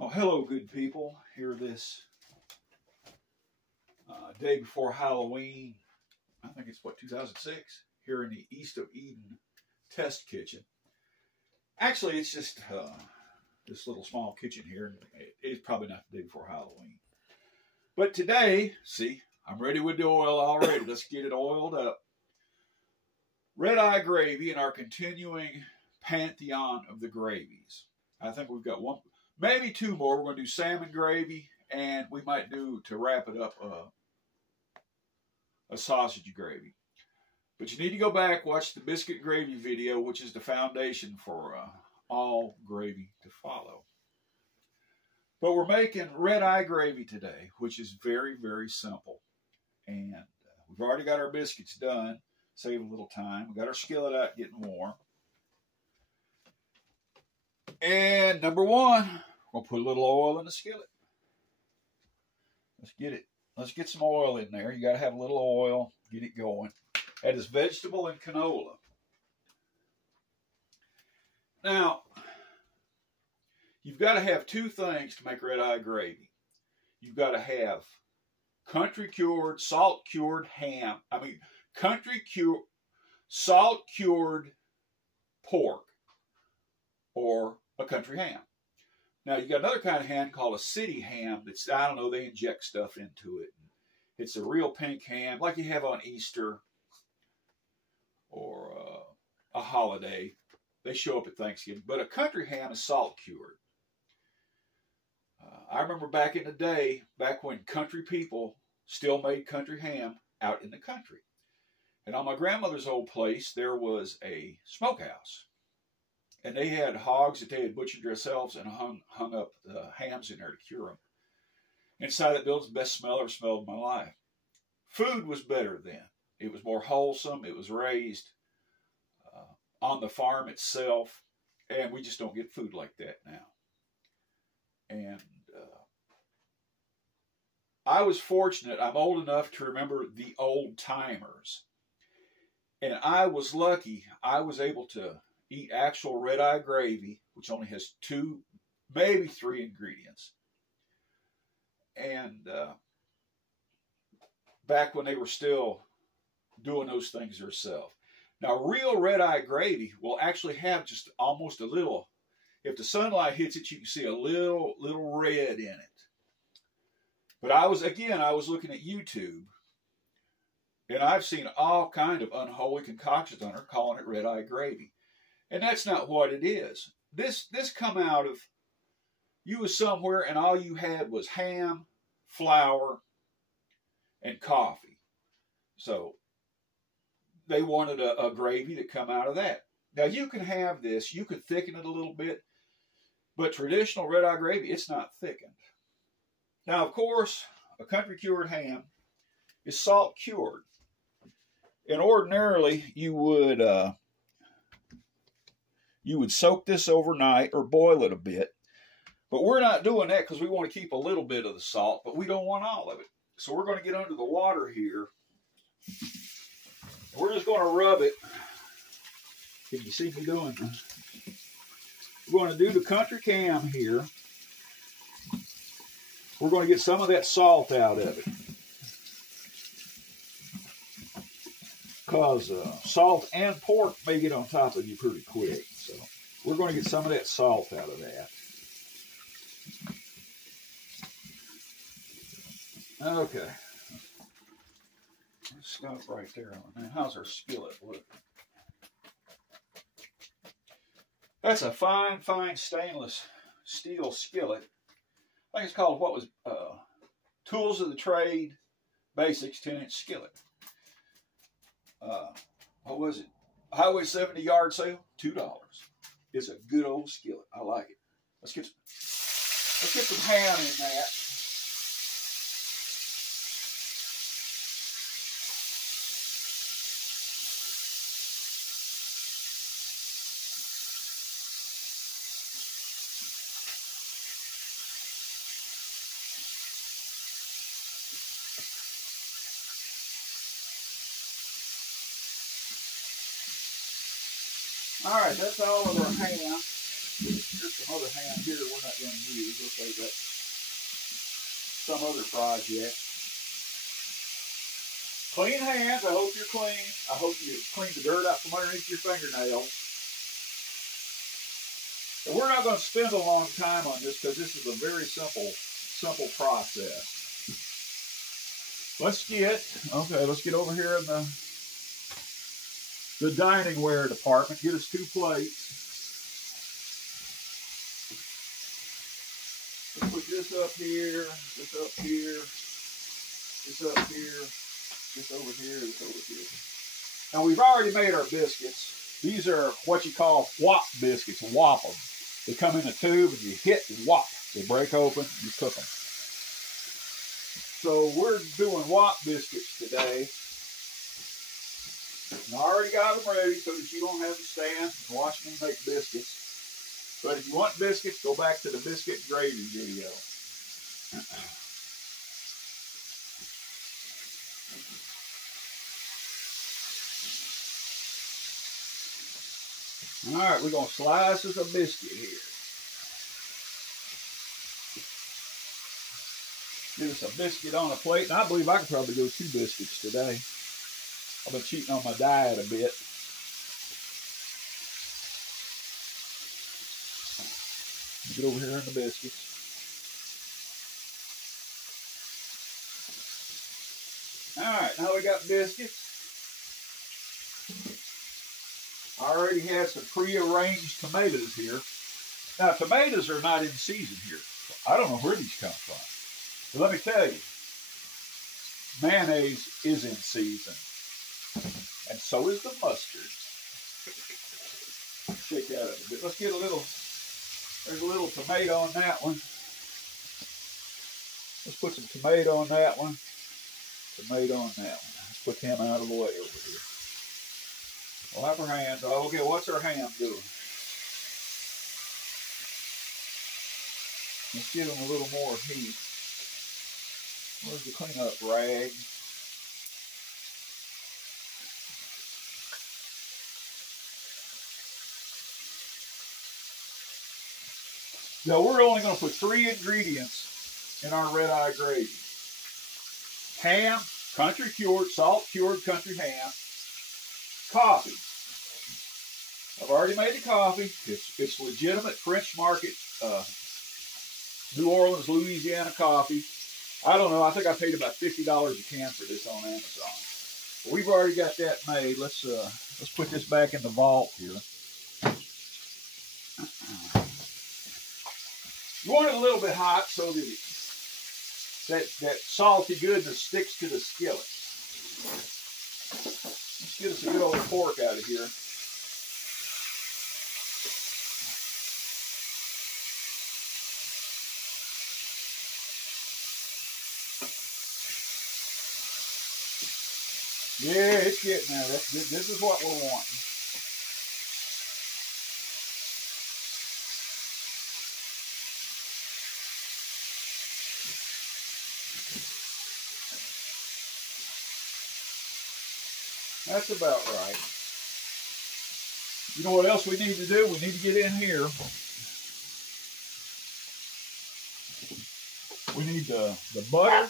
Oh, hello, good people. Here this day before Halloween. I think it's, 2006? Here in the East of Eden test kitchen. Actually, it's just this little small kitchen here. It's probably not the day before Halloween. But today, see, I'm ready with the oil already. Let's get it oiled up. Red eye gravy in our continuing pantheon of the gravies. I think we've got one, maybe two more. We're going to do salmon gravy, and we might do, to wrap it up, a sausage gravy. But you need to go back, watch the biscuit gravy video, which is the foundation for all gravy to follow. But we're making red eye gravy today, which is very, very simple. And we've already got our biscuits done. Save a little time. We got our skillet out getting warm. And number one, we'll put a little oil in the skillet. Let's get it. Let's get some oil in there. You got to have a little oil. Get it going. That is vegetable and canola. Now, you've got to have two things to make red eye gravy. You've got to have country cured, salt cured ham. Country cured, salt cured pork, or a country ham. Now, you got another kind of ham called a city ham that's, I don't know, they inject stuff into it. It's a real pink ham, like you have on Easter or a holiday. They show up at Thanksgiving. But a country ham is salt cured. I remember back in the day, back when country people still made country ham out in the country. And on my grandmother's old place, there was a smokehouse. And they had hogs that they had butchered themselves and hung up the hams in there to cure them. Inside that building's the best smell I ever smelled in my life. Food was better then. It was more wholesome. It was raised on the farm itself. And we just don't get food like that now. And I was fortunate. I'm old enough to remember the old timers. And I was lucky. I was able to eat actual red eye gravy, which only has 2, maybe 3 ingredients. And back when they were still doing those things themselves. Now, real red eye gravy will actually have just almost a little, if the sunlight hits it, you can see a little red in it. But I was looking at YouTube, and I've seen all kind of unholy concoctions on her calling it red eye gravy. And that's not what it is. This come out of, you was somewhere and all you had was ham, flour, and coffee. So they wanted a gravy to come out of that. Now you can have this, you could thicken it a little bit, but traditional red eye gravy, it's not thickened. Now, of course, a country cured ham is salt cured. And ordinarily you would soak this overnight or boil it a bit. But we're not doing that because we want to keep a little bit of the salt, but we don't want all of it. So we're going to get under the water here. We're just going to rub it. Can you see me doing this? We're going to do the country ham here. We're going to get some of that salt out of it. Because salt and pork may get on top of you pretty quick. So we're going to get some of that salt out of that. Okay. Let's stop right there. Now, how's our skillet look? That's a fine stainless steel skillet. I think it's called, what was, Tools of the Trade Basics 10-inch skillet. What was it? Highway 70 yard sale, $2. It's a good old skillet. I like it. Let's get some ham in that. All right, that's all of our ham. Here's some other ham here we're not going to use. We'll save that some other project. Clean hands. I hope you're clean. I hope you clean the dirt out from underneath your fingernails. And we're not going to spend a long time on this because this is a very simple process. Let's get over here in the dining ware department. Get us 2 plates. Let's put this up here, this up here, this up here, this over here, this over here. Now we've already made our biscuits. These are what you call whop biscuits, whop them. They come in a tube and you hit whop. They break open, you cook them. So we're doing whop biscuits today. And I already got them ready so that you don't have to stand and watch me make biscuits. But if you want biscuits, go back to the biscuit gravy video. All right, we're going to slice us a biscuit here. Give us a biscuit on a plate. And I believe I could probably go 2 biscuits today. I've been cheating on my diet a bit. Get over here in the biscuits. All right, now we got biscuits. I already have some pre-arranged tomatoes here. Now, tomatoes are not in season here. I don't know where these come from. But let me tell you, mayonnaise is in season. And so is the mustard. Shake that up a bit. Let's get a little, there's a little tomato on that one. Let's put some tomato on that one. Tomato on that one. Let's put him out of the way over here. We'll have our hands. Okay, what's our ham doing? Let's give them a little more heat. Where's the cleanup rag? Now we're only going to put 3 ingredients in our red eye gravy. Ham, country cured, salt cured country ham. Coffee. I've already made the coffee. It's legitimate French market, New Orleans, Louisiana coffee. I don't know. I think I paid about $50 a can for this on Amazon. But we've already got that made. Let's put this back in the vault here. You want it a little bit hot so that that salty goodness sticks to the skillet. Let's get us a good old pork out of here. Yeah, it's getting there. This is what we're wanting. That's about right. You know what else we need to do? We need to get in here. We need the butter.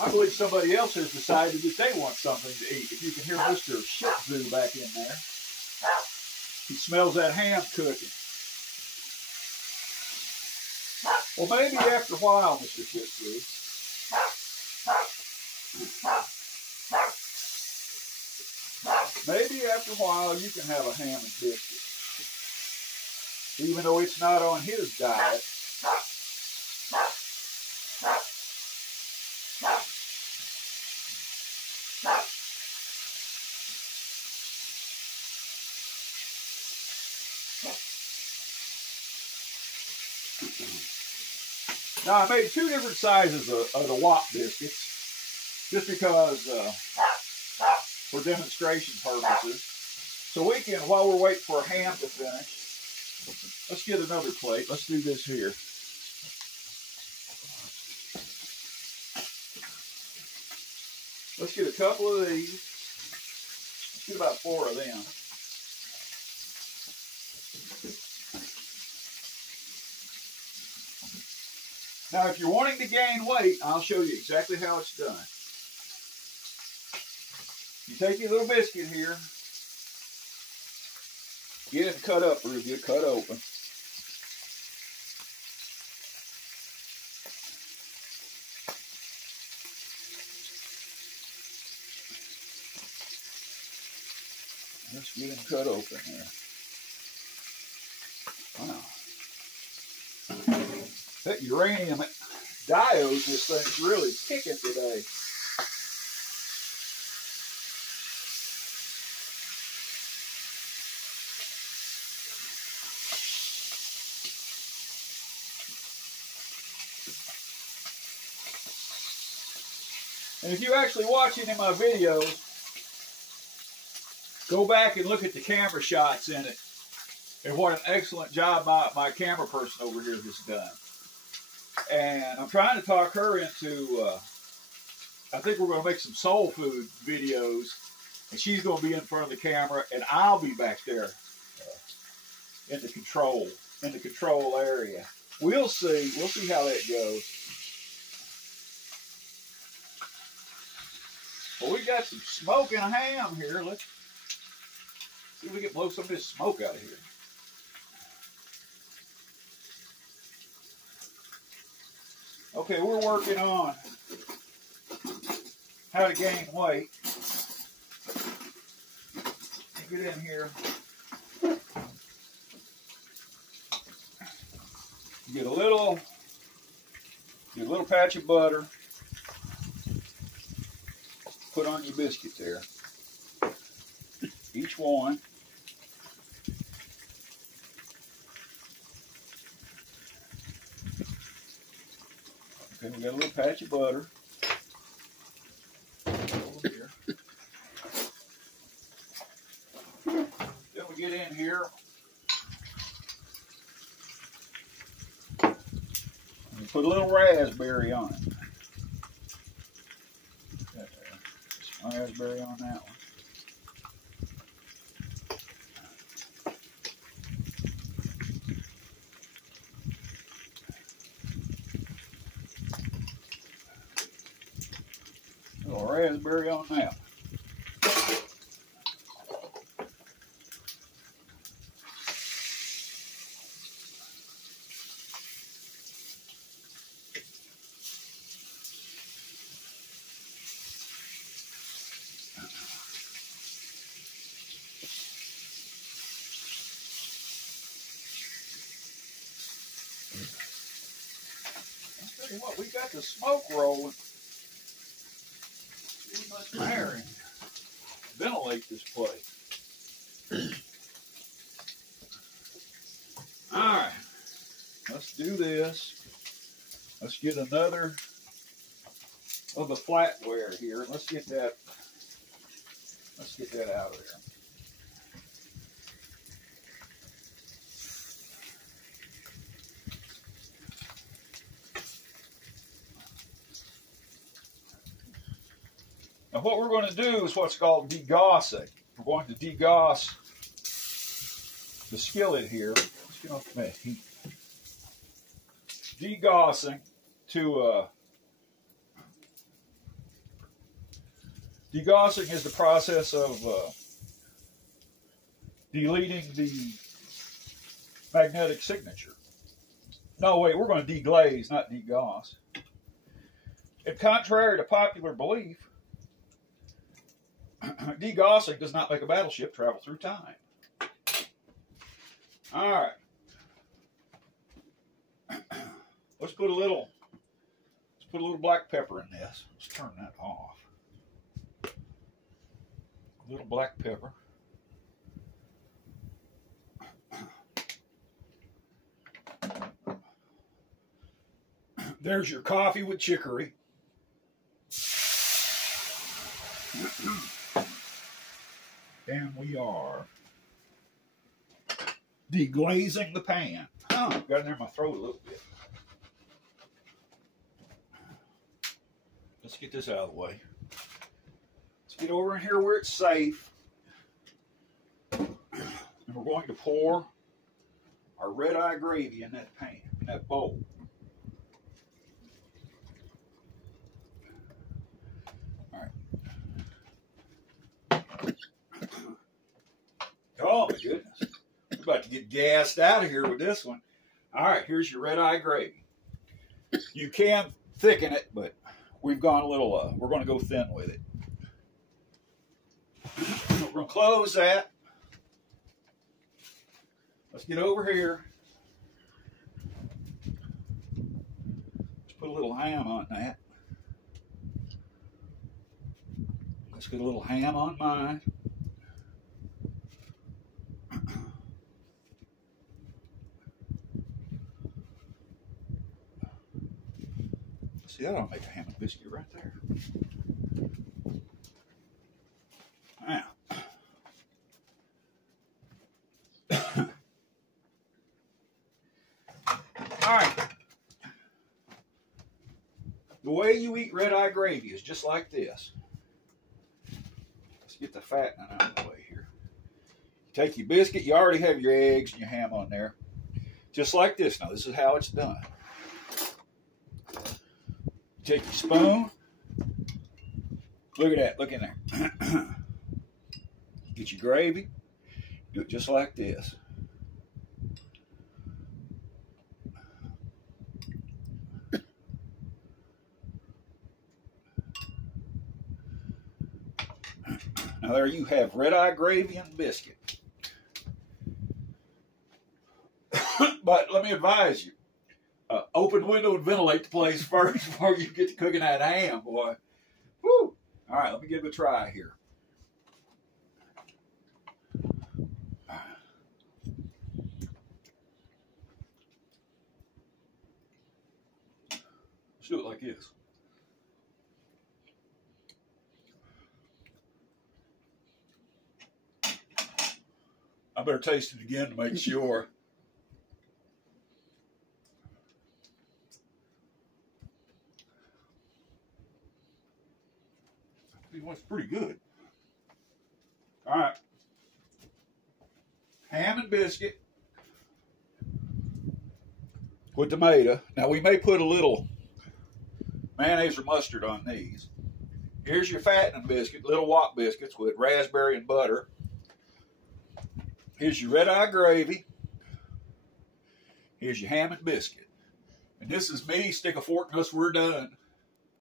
I believe somebody else has decided that they want something to eat. If you can hear Mr. Shih Tzu back in there. He smells that ham cooking. Well, maybe after a while, Mr. Shih Tzu. Maybe after a while you can have a ham and biscuit. Even though it's not on his diet. Now, I made 2 different sizes of the whop biscuits, just because for demonstration purposes. So we can, while we're waiting for ham to finish, let's get another plate. Let's do this here. Let's get a couple of these. Get about 4 of them. Now, if you're wanting to gain weight, I'll show you exactly how it's done. You take your little biscuit here, get it cut up real good, cut open. Let's get them cut open here. Wow. That uranium diode, this thing's really kicking today. And if you actually watch any of my videos, go back and look at the camera shots in it. And what an excellent job my camera person over here has done. And I'm trying to talk her into, I think we're going to make some soul food videos. And she's going to be in front of the camera, and I'll be back there in the control area. We'll see. We'll see how that goes. Well, we got some smoking ham here. Let's see if we can blow some of this smoke out of here. Okay, we're working on how to gain weight. Get in here. Get a little patch of butter. Put on your biscuit there. Each one. Okay, we got a little patch of butter. Over here. Then we get in here. And put a little raspberry on it. Some raspberry on that one. A little raspberry on that. I'll tell you what, we got the smoke rolling. We must air and ventilate this place. Alright, let's do this. Let's get another of the flatware here. Let's get that out of there. Now what we're going to do is what's called degaussing. We're going to degauss the skillet here. Let's get off the heat. Degaussing to degaussing is the process of deleting the magnetic signature. No, wait, we're going to deglaze, not degauss. And contrary to popular belief, degaussing does not make a battleship travel through time. All right. Let's put a little black pepper in this. Let's turn that off. A little black pepper. There's your coffee with chicory. And we are deglazing the pan. Oh, got in there in my throat a little bit. Let's get this out of the way. Let's get over in here where it's safe. And we're going to pour our red eye gravy in that pan, in that bowl. All right. Oh my goodness. We're about to get gassed out of here with this one. All right, here's your red eye gravy. You can thicken it, but we've gone a little, we're going to go thin with it. So we're going to close that. Let's get over here. Let's put a little ham on that. Let's get a little ham on mine. See, that'll make a ham and biscuit right there. Now, all right. The way you eat red eye gravy is just like this. Let's get the fattening out of the way here. You take your biscuit, you already have your eggs and your ham on there. Just like this. Now, this is how it's done. Take your spoon. Look at that. Look in there. Get your gravy. Do it just like this. Now there you have red eye gravy and biscuit. But let me advise you. Open window and ventilate the place first before you get to cooking that ham, boy. Woo! All right, let me give it a try here. Let's do it like this. I better taste it again to make sure. It's pretty good. All right. Ham and biscuit with tomato. Now we may put a little mayonnaise or mustard on these. Here's your fattening biscuit, little wok biscuits with raspberry and butter. Here's your red eye gravy. Here's your ham and biscuit. And this is me. Stick a fork in us, we're done.